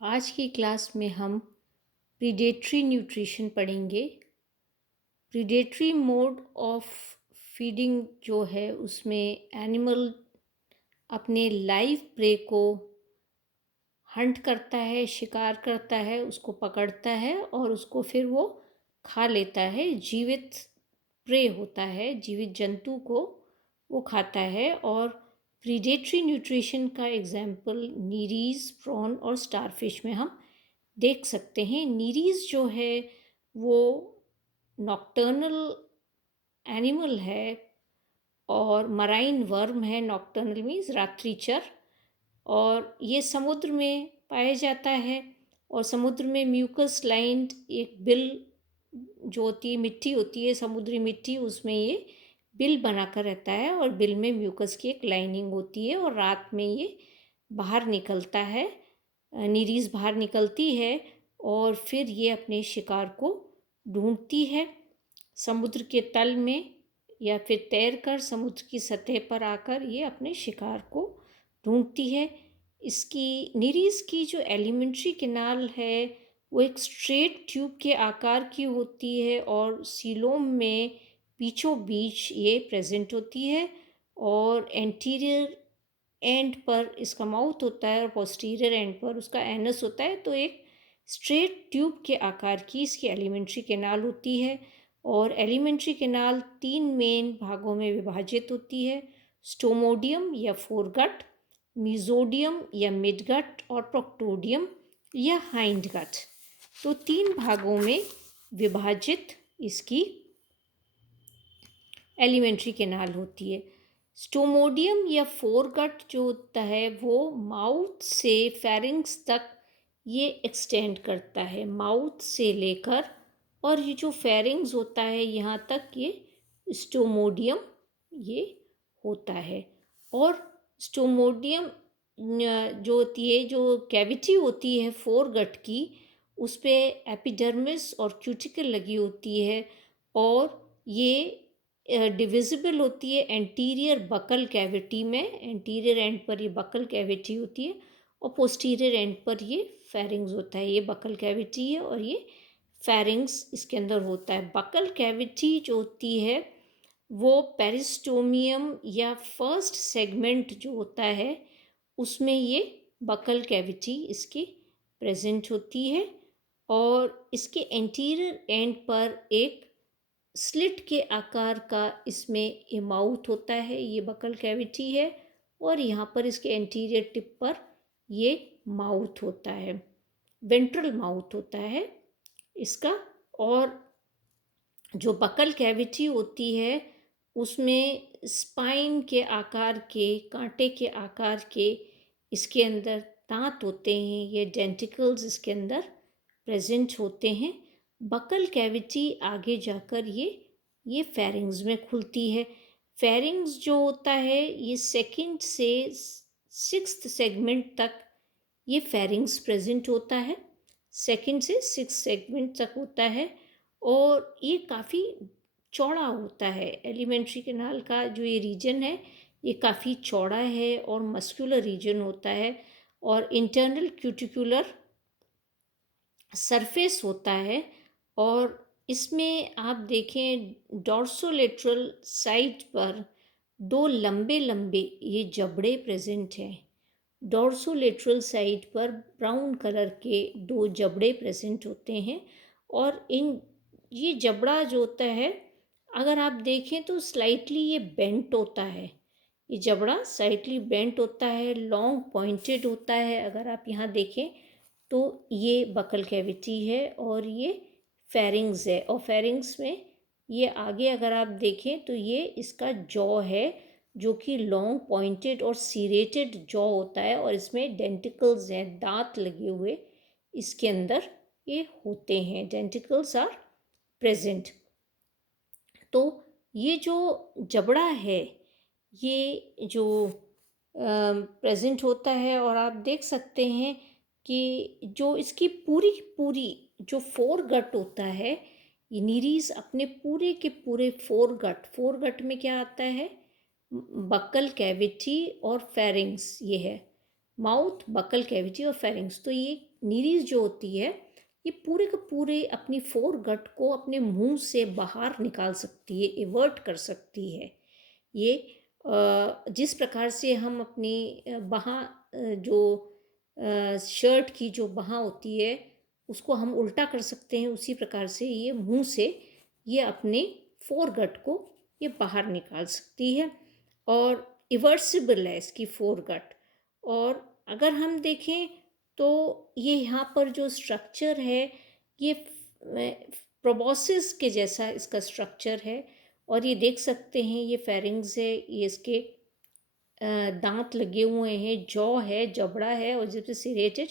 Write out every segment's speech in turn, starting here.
आज की क्लास में हम प्रीडेटरी न्यूट्रिशन पढ़ेंगे। प्रीडेटरी मोड ऑफ फीडिंग जो है उसमें एनिमल अपने लाइव प्रे को हंट करता है, शिकार करता है, उसको पकड़ता है और उसको फिर वो खा लेता है। जीवित प्रे होता है, जीवित जंतु को वो खाता है। और प्रीडेटरी न्यूट्रिशन का एग्जाम्पल नीरीज, प्रॉन और स्टारफिश में हम देख सकते हैं। नीरीज जो है वो नॉक्टर्नल एनिमल है और मराइन वर्म है। नॉक्टर्नल मीन्स रात्रिचर, और ये समुद्र में पाया जाता है। और समुद्र में म्यूकस लाइन्ड एक बिल जो होती है, मिट्टी होती है, समुद्री मिट्टी, उसमें ये बिल बनाकर रहता है और बिल में म्यूकस की एक लाइनिंग होती है और रात में ये बाहर निकलता है। नीरीज बाहर निकलती है और फिर ये अपने शिकार को ढूंढती है समुद्र के तल में, या फिर तैरकर समुद्र की सतह पर आकर ये अपने शिकार को ढूंढती है। इसकी नीरीज की जो एलिमेंट्री कैनाल है वो एक स्ट्रेट ट्यूब के आकार की होती है और सीलोम में बीचों बीच ये प्रेजेंट होती है। और एंटीरियर एंड पर इसका माउथ होता है और पोस्टीरियर एंड पर उसका एनस होता है। तो एक स्ट्रेट ट्यूब के आकार की इसकी एलिमेंट्री कैनाल होती है। और एलिमेंट्री कैनाल 3 मेन भागों में विभाजित होती है: स्टोमोडियम या फोरगट, मीजोडियम या मिडगट और प्रोक्टोडियम या हाइंडगट। तो 3 भागों में विभाजित इसकी एलिमेंट्री कैनाल होती है। स्टोमोडियम या फोरगट जो होता है वो माउथ से फेरिंग्स तक ये एक्सटेंड करता है, माउथ से लेकर, और ये जो फेरिंग्स होता है यहाँ तक ये स्टोमोडियम ये होता है। और स्टोमोडियम जो होती है, जो कैविटी होती है फोरगट की, उस पे एपिडर्मिस और क्यूटिकल लगी होती है और ये डिविजिबल होती है एंटीरियर बकल कैविटी में। एंटीरियर एंड पर ये बकल कैविटी होती है और पोस्टीरियर एंड पर ये फेरिंग्स होता है। ये बकल कैविटी है और ये फेरिंग्स इसके अंदर होता है। बकल कैविटी जो होती है वो पेरिस्टोमियम या फर्स्ट सेगमेंट जो होता है उसमें ये बकल कैविटी इसकी प्रेजेंट होती है। और इसके एंटीरियर एंड पर एक स्लिट के आकार का इसमें ये माउथ होता है, ये बकल कैविटी है। और यहाँ पर इसके एंटीरियर टिप पर ये माउथ होता है, वेंट्रल माउथ होता है इसका। और जो बकल कैविटी होती है उसमें स्पाइन के आकार के, कांटे के आकार के इसके अंदर दांत होते हैं, ये डेंटिकल्स इसके अंदर प्रेजेंट होते हैं। बकल कैविटी आगे जाकर ये फेरिंग्स में खुलती है। फेरिंग्स जो होता है ये सेकंड से 6th सेगमेंट तक ये फेरिंग्स प्रेजेंट होता है, सेकंड से 6th सेगमेंट तक होता है। और ये काफ़ी चौड़ा होता है। एलिमेंट्री कैनाल का जो ये रीजन है ये काफ़ी चौड़ा है और मस्कुलर रीजन होता है और इंटरनल क्यूटिकुलर सरफेस होता है। और इसमें आप देखें डॉर्सोलेटरल साइड पर 2 लंबे लंबे ये जबड़े प्रेजेंट हैं। डॉर्सोलेटरल साइड पर ब्राउन कलर के 2 जबड़े प्रेजेंट होते हैं। और ये जबड़ा जो होता है अगर आप देखें तो स्लाइटली ये बेंट होता है। ये जबड़ा स्लाइटली बेंट होता है, लॉन्ग पॉइंटेड होता है। अगर आप यहाँ देखें तो ये बकल कैविटी है और ये फेरिंग्स है। और फेरिंग्स में ये आगे अगर आप देखें तो ये इसका जॉ है जो कि लॉन्ग पॉइंटेड और सीरेटेड जॉ होता है और इसमें डेंटिकल्स हैं, दांत लगे हुए इसके अंदर ये होते हैं। Denticles are present. तो ये जो जबड़ा है ये जो प्रेजेंट होता है और आप देख सकते हैं कि जो इसकी पूरी पूरी जो फोरगट होता है, ये नीरीज अपने पूरे के पूरे फोरगट में क्या आता है, बकल कैविटी और फेरिंग्स, ये है माउथ, बकल कैविटी और फेरिंग्स। तो ये नीरीज जो होती है ये पूरे के पूरे अपनी फोर गट को अपने मुंह से बाहर निकाल सकती है, इवर्ट कर सकती है। ये जिस प्रकार से हम अपनी बाँह जो शर्ट की जो बाँह होती है उसको हम उल्टा कर सकते हैं, उसी प्रकार से ये मुंह से ये अपने फोर गट को ये बाहर निकाल सकती है और इवर्सिबल है इसकी फोर गट। और अगर हम देखें तो ये यहाँ पर जो स्ट्रक्चर है ये प्रोबोसिस के जैसा इसका स्ट्रक्चर है और ये देख सकते हैं ये फेरिंग्स है, ये इसके दांत लगे हुए हैं, जॉ है, जबड़ा है और जैसे सिरेटेड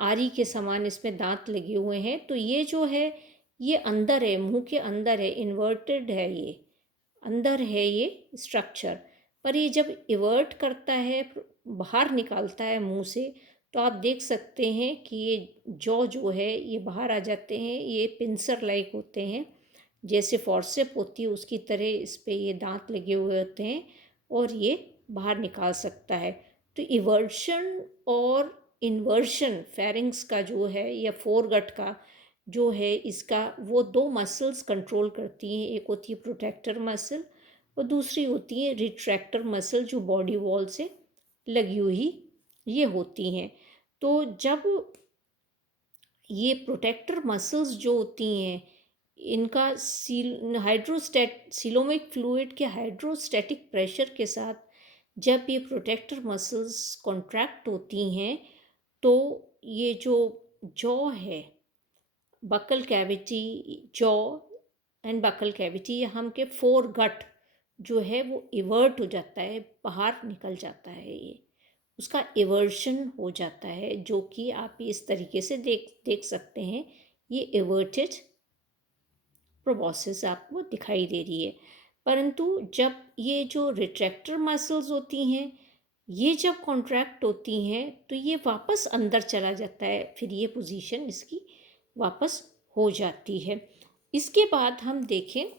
आरी के समान इसमें दांत लगे हुए हैं। तो ये जो है ये अंदर है, मुंह के अंदर है, इन्वर्टेड है, ये अंदर है ये स्ट्रक्चर। पर ये जब इवर्ट करता है, बाहर निकालता है मुंह से, तो आप देख सकते हैं कि ये जॉ जो है ये बाहर आ जाते हैं, ये पिंसर लाइक होते हैं, जैसे फॉर्सेप होती है उसकी तरह इस पे ये दांत लगे हुए होते हैं और ये बाहर निकाल सकता है। तो इवर्शन और इन्वर्शन फेरिंग्स का जो है या फोरगट का जो है इसका वो दो मसल्स कंट्रोल करती हैं। एक होती है प्रोटेक्टर मसल और दूसरी होती है रिट्रैक्टर मसल जो बॉडी वॉल से लगी हुई ये होती हैं। तो जब ये प्रोटेक्टर मसल्स जो होती हैं इनका सीलोमिक फ्लूइड के हाइड्रोस्टैटिक प्रेशर के साथ जब ये प्रोटेक्टर मसल्स कॉन्ट्रैक्ट होती हैं तो ये जो जॉ है, buccal cavity, jaw and buccal cavity, हम के फोर गट जो है वो इवर्ट हो जाता है, बाहर निकल जाता है, ये उसका इवर्शन हो जाता है, जो कि आप इस तरीके से देख सकते हैं। ये इवर्टेड प्रोबोसिस आपको दिखाई दे रही है। परंतु जब ये जो रिट्रैक्टर मसल्स होती हैं ये जब कॉन्ट्रैक्ट होती हैं तो ये वापस अंदर चला जाता है, फिर ये पोजीशन इसकी वापस हो जाती है। इसके बाद हम देखें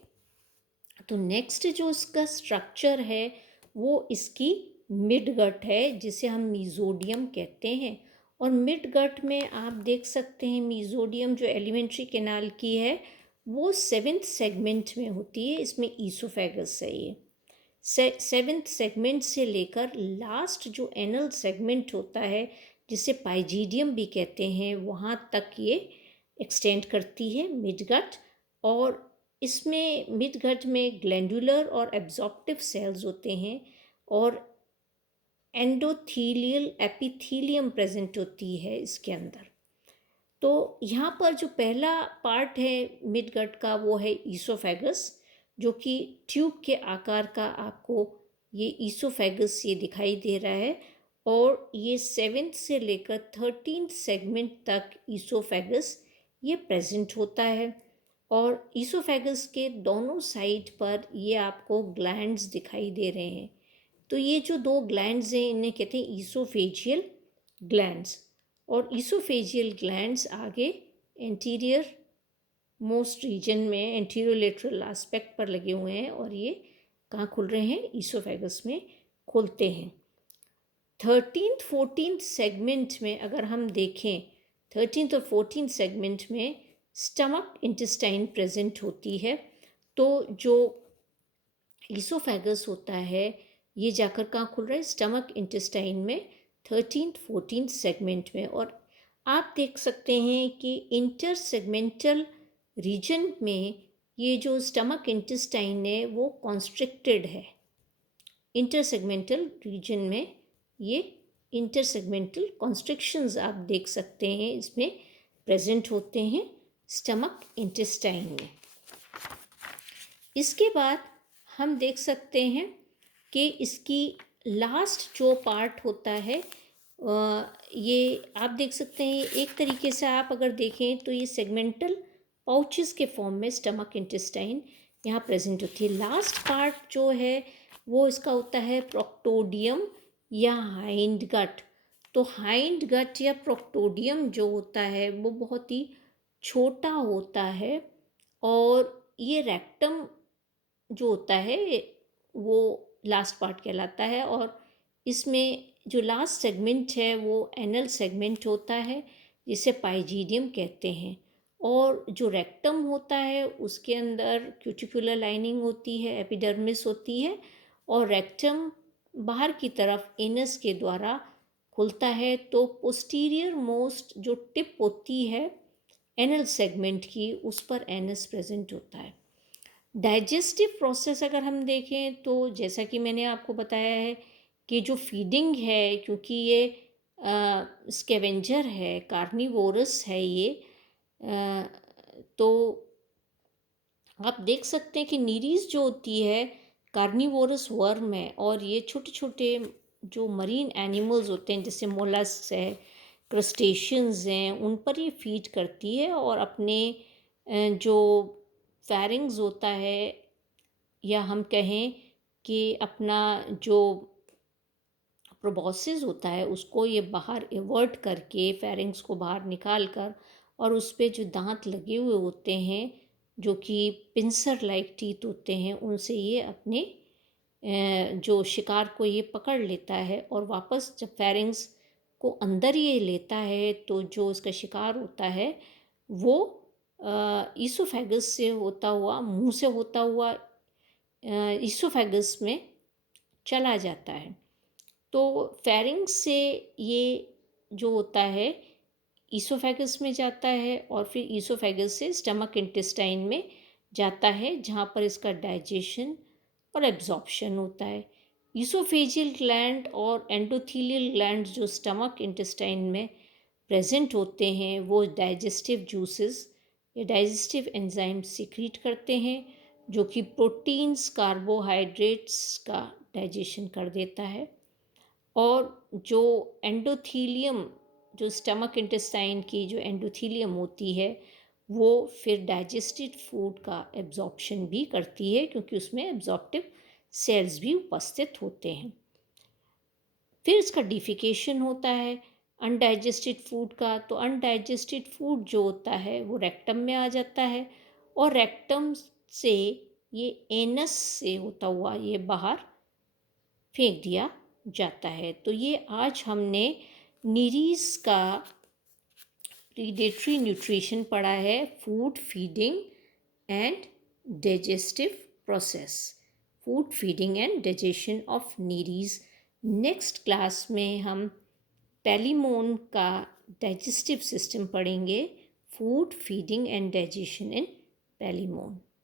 तो नेक्स्ट जो इसका स्ट्रक्चर है वो इसकी मिड गट है, जिसे हम मीजोडियम कहते हैं। और मिड गट में आप देख सकते हैं मीजोडियम जो एलिमेंट्री कैनाल की है वो सेवेंथ सेगमेंट में होती है, इसमें ईसोफेगस है। ये सेवेंथ सेगमेंट से लेकर लास्ट जो एनल सेगमेंट होता है जिसे पाइजीडियम भी कहते हैं वहाँ तक ये एक्सटेंड करती है मिडगट। और इसमें मिडगट में ग्लैंडुलर और एब्जॉर्प्टिव सेल्स होते हैं और एंडोथीलियल एपिथीलियम प्रेजेंट होती है इसके अंदर। तो यहाँ पर जो पहला पार्ट है मिडगट का वो है ईसोफेगस, जो कि ट्यूब के आकार का आपको ये ईसोफेगस ये दिखाई दे रहा है। और ये सेवेंथ से लेकर 13th सेगमेंट तक ईसोफेगस ये प्रेजेंट होता है। और ईसोफेगस के दोनों साइड पर ये आपको ग्लैंड्स दिखाई दे रहे हैं। तो ये जो दो ग्लैंड्स हैं इन्हें कहते हैं ईसोफेजियल ग्लैंड्स। और ईसोफेजियल ग्लैंड्स आगे एंटीरियर मोस्ट रीजन में एंटीरियोलेटरल एस्पेक्ट पर लगे हुए हैं और ये कहाँ खुल रहे हैं, ईसोफेगस में खुलते हैं। 13th 14th सेगमेंट में अगर हम देखें 13th और 14th सेगमेंट में स्टमक इंटेस्टाइन प्रेजेंट होती है। तो जो ईसोफेगस होता है ये जाकर कहाँ खुल रहा है, स्टमक इंटेस्टाइन में 13th 14th सेगमेंट में। और आप देख सकते हैं कि इंटर सेगमेंटल रीजन में ये जो स्टमक इंटेस्टाइन है वो कॉन्स्ट्रिक्टेड है। इंटर सेगमेंटल रीजन में ये इंटर सेगमेंटल कॉन्स्ट्रिक्शंस आप देख सकते हैं इसमें प्रेजेंट होते हैं स्टमक इंटेस्टाइन में। इसके बाद हम देख सकते हैं कि इसकी लास्ट जो पार्ट होता है ये आप देख सकते हैं एक तरीके से आप अगर देखें तो ये सेगमेंटल पाउचेस के फॉर्म में स्टमक इंटेस्टाइन यहाँ प्रेजेंट होती है। लास्ट पार्ट जो है वो इसका होता है प्रोक्टोडियम या हाइंड गट। तो हाइंड गट या प्रोक्टोडियम जो होता है वो बहुत ही छोटा होता है और ये रेक्टम जो होता है वो लास्ट पार्ट कहलाता है। और इसमें जो लास्ट सेगमेंट है वो एनल सेगमेंट होता है जिसे पाइजीडियम कहते हैं। और जो रेक्टम होता है उसके अंदर क्यूटिकुलर लाइनिंग होती है, एपिडर्मिस होती है, और रेक्टम बाहर की तरफ एनस के द्वारा खुलता है। तो पोस्टीरियर मोस्ट जो टिप होती है एनल सेगमेंट की, उस पर एनस प्रेजेंट होता है। डाइजेस्टिव प्रोसेस अगर हम देखें तो जैसा कि मैंने आपको बताया है कि जो फीडिंग है, क्योंकि ये स्कैवेंजर है, कार्निवोरस है ये, तो आप देख सकते हैं कि नीरीज जो होती है कार्निवोरस वर्म है, और ये छोटे छोटे जो मरीन एनिमल्स होते हैं जैसे मोलस्क है, क्रस्टेशियंस हैं, उन पर ये फीड करती है। और अपने जो फेरिंग्स होता है, या हम कहें कि अपना जो प्रोबॉसिस होता है, उसको ये बाहर एवर्ट करके फेरिंग्स को बाहर निकाल कर, और उस पे जो दांत लगे हुए होते हैं जो कि पिंसर लाइक टीथ होते हैं, उनसे ये अपने जो शिकार को ये पकड़ लेता है। और वापस जब फेरिंग्स को अंदर ये लेता है तो जो इसका शिकार होता है वो ईसोफेगस से होता हुआ, मुंह से होता हुआ ईसोफेगस में चला जाता है। तो फेरिंग्स से ये जो होता है ईसोफेगस में जाता है, और फिर ईसोफेगस से स्टमक इंटेस्टाइन में जाता है, जहाँ पर इसका डाइजेशन और एब्जॉर्प्शन होता है। ईसोफेजियल ग्लैंड और एंडोथीलियल ग्लैंड जो स्टमक इंटेस्टाइन में प्रेजेंट होते हैं, वो डाइजेस्टिव जूसेस या डाइजेस्टिव एंजाइम सीक्रेट करते हैं, जो कि प्रोटीन्स, कार्बोहाइड्रेट्स का डाइजेशन कर देता है। और जो एंडोथीलियम, जो स्टमक इंटेस्टाइन की जो एंडोथीलियम होती है, वो फिर डाइजेस्टेड फूड का एब्जॉर्प्शन भी करती है, क्योंकि उसमें एब्जॉर्प्टिव सेल्स भी उपस्थित होते हैं। फिर इसका डिफिकेशन होता है अनडाइजेस्टेड फूड का। तो अनडाइजेस्टेड फूड जो होता है वो रेक्टम में आ जाता है, और रेक्टम से ये एनस से होता हुआ ये बाहर फेंक दिया जाता है। तो ये आज हमने नीरीज का प्रीडेटरी न्यूट्रिशन पढ़ा है, food feeding and digestive process, food feeding and digestion of Nereis. Next class में हम पैलीमोन का डाइजेस्टिव सिस्टम पढ़ेंगे, food feeding and digestion in Palaemon.